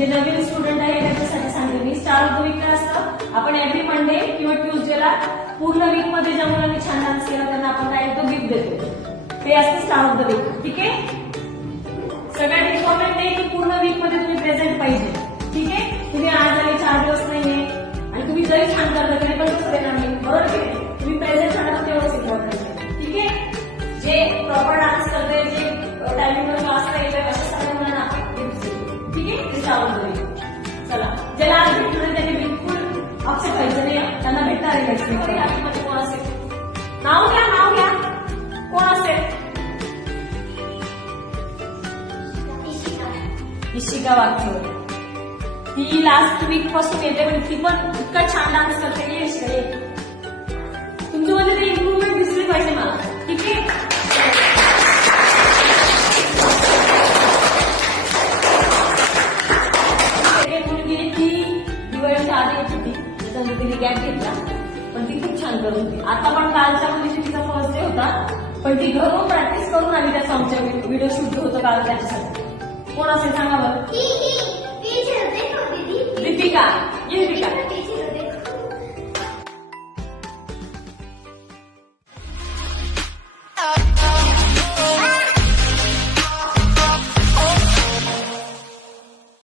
जे नवीन स्टुडंट आहे त्याच्यासाठी सांगते मी, स्टार ऑफ द वीक काय असतं, आपण एव्हरी मंडे किंवा ट्यूजडेला पूर्ण वीक मध्ये ज्या मुलांनी छान डान्स केला त्यांना आपण काय तो गिफ्ट देतो, ते असतं स्टार ऑफ द वीक. ठीक आहे, सगळ्यात इम्पॉर्टंट आहे की पूर्ण वीक मध्ये तुम्ही प्रेझेंट पाहिजे. ठीक आहे, तुम्ही आज आले 4 दिवस नाहीये आणि तुम्ही जरी छान करता तरी पण कसं देणार नाही, बरोबर की नाही, तुम्ही प्रेझेंट राहणं तेवढंच इम्पॉर्टंट आहे. ठीक आहे, जे प्रॉपर डान्स करते, जे टायमिंगवर क्लासला येते अशा सगळ्या मुलांना आपण गिफ्ट देतो. ठीक आहे, ते स्टार ऑफ द वीक. चला, ज्याला आज भेटलं त्यांनी बिलकुल अपसेट व्हायचं नाही, त्यांना भेटणार आहे नेक्स्ट वीक. यामध्ये कोण असेल, नाव घ्या, नाव घ्या, कोण असेल? इशिका वागचौर. ही लास्ट वीक पासून येते पण ती पण इतका छान डान्स करते की इशिका, तुमच्यामध्ये ते इम्प्रुव्हमेंट दिसली पाहिजे मला. ठीक आहे, मुलगी ती दिवाळीच्या आधी येत होती, त्याच्यामध्ये तिने गॅप घेतला पण ती खूप छान करत होती. आता पण कालच्या मुलीची तिचा फर्स्ट डे होता पण ती घरून प्रॅक्टिस करून आली त्या सॉंगच्या व्हिडिओ शूट होतं काल त्याच्यासाठी. कोण असेल सांगा बरं?